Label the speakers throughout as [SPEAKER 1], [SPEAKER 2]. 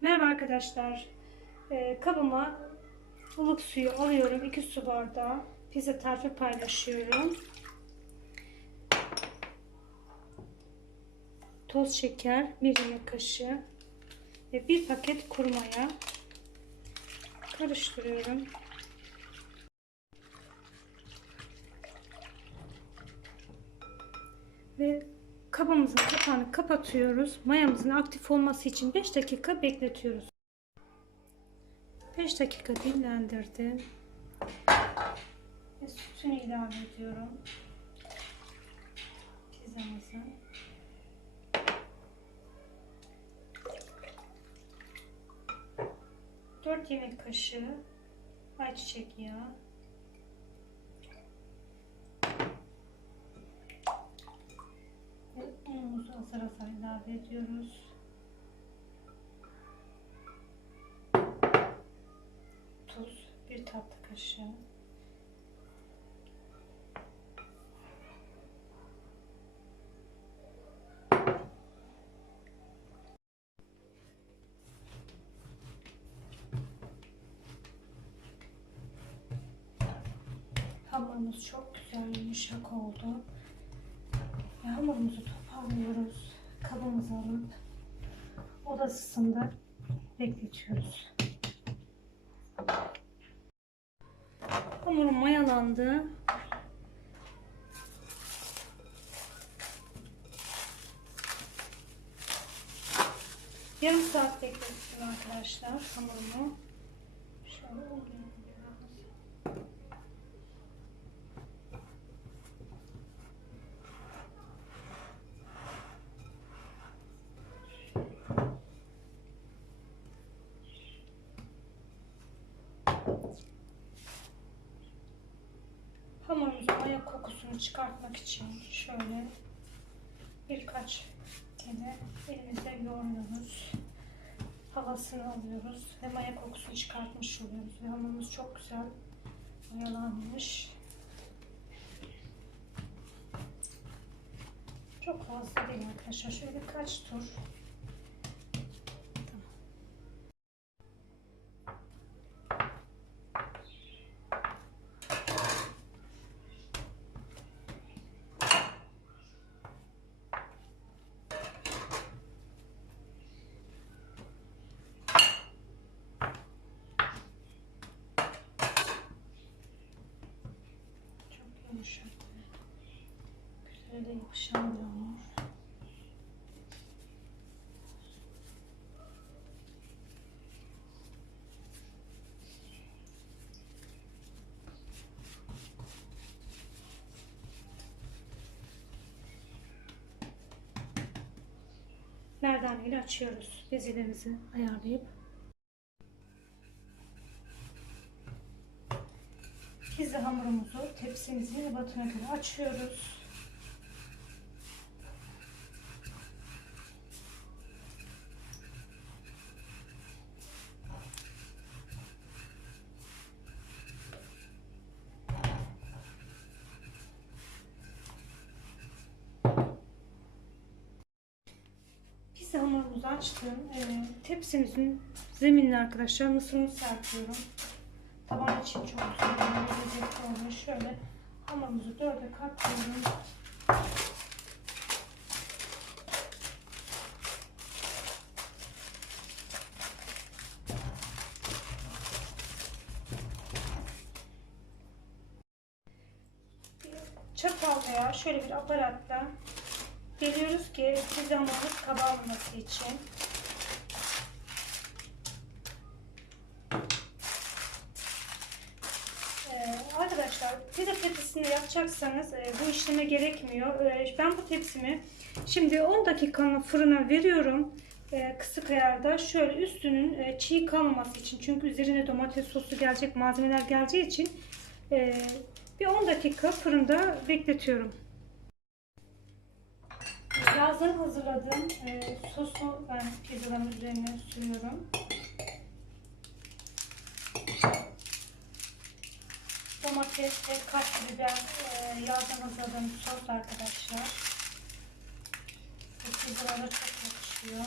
[SPEAKER 1] Merhaba arkadaşlar. Ee, kabıma ılık suyu alıyorum. 2 su bardağı. Pizza tarifi paylaşıyorum. Toz şeker 1 yemek kaşığı ve 1 paket kuru maya karıştırıyorum. Ve kabımızın kapağını kapatıyoruz. Mayamızın aktif olması için 5 dakika bekletiyoruz. 5 dakika dinlendirdim. Ve sütünü ilave ediyorum. Pizzamızı. Dört yemek kaşığı ayçiçek yağı. Unumuzu azar azar ilave ediyoruz. Tuz bir tatlı kaşığı. Hamurumuz çok güzel yumuşak oldu. Hamurumuzu toparlıyoruz. Kabımızı alıp oda ısısında bekletiyoruz. Hamurum mayalandı. Yarım saat beklettim arkadaşlar hamurumu. Şöyle oluyor Hamurumuzun maya kokusunu çıkartmak için şöyle birkaç kere elimizle yoğuruyoruz. Havasını alıyoruz ve maya kokusunu çıkartmış oluyoruz. Ve hamurumuz çok güzel mayalanmış. Çok fazla değil arkadaşlar. Şöyle birkaç tur. Güzel de yapışan bir hamur. Merdane ile açıyoruz. Bezelerimizi ayarlayıp. Hamurumuzu tepsimizin ebatına göre açıyoruz. Pizza hamurumuzu açtım. Ee, tepsimizin zeminine arkadaşlar mısırını serpiyorum. Taban için çok güzel lezzetli oluyor. Şöyle hamurumuzu dörde katlıyorum. Çatal veya şöyle bir aparatla geliyoruz ki pizza hamurumuz kabarmaması için. Ee, pizza tepsisinde yapacaksanız e, bu işleme gerekmiyor. Ee, ben bu tepsimi şimdi 10 dakikanın fırına veriyorum. Ee, kısık ayarda şöyle üstünün e, çiğ kalmaması için çünkü üzerine domates sosu gelecek malzemeler geleceği için e, bir 10 dakika fırında bekletiyorum. Birazdan hazırladığım e, sosu ben pizzaların üzerine sürüyorum. Domates ve kapya biber yağdan hazırladığım sos arkadaşlar. Bu pizzalara çok yakışıyor.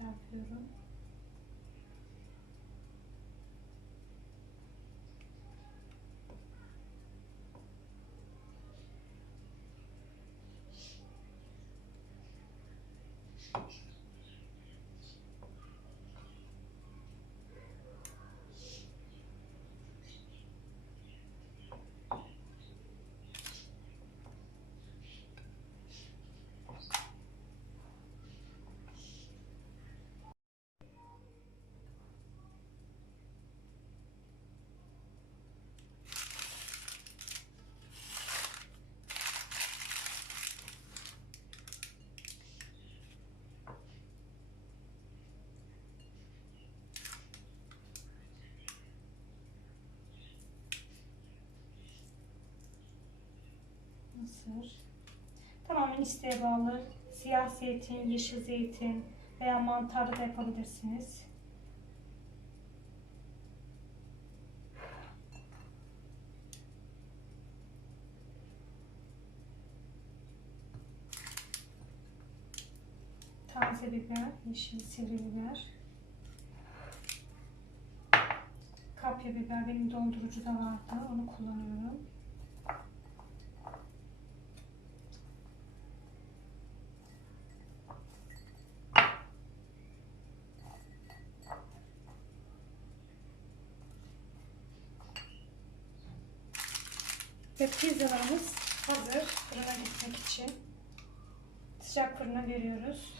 [SPEAKER 1] Serpiyorum. Mısır. Tamamen isteğe bağlı. Siyah zeytin, yeşil zeytin veya mantarlı da yapabilirsiniz. Taze biber, yeşil sivri biber. Kapya biber benim dondurucuda vardı. Onu kullanıyorum. Ve pizzalarımız hazır fırına gitmek için. Sıcak fırına veriyoruz.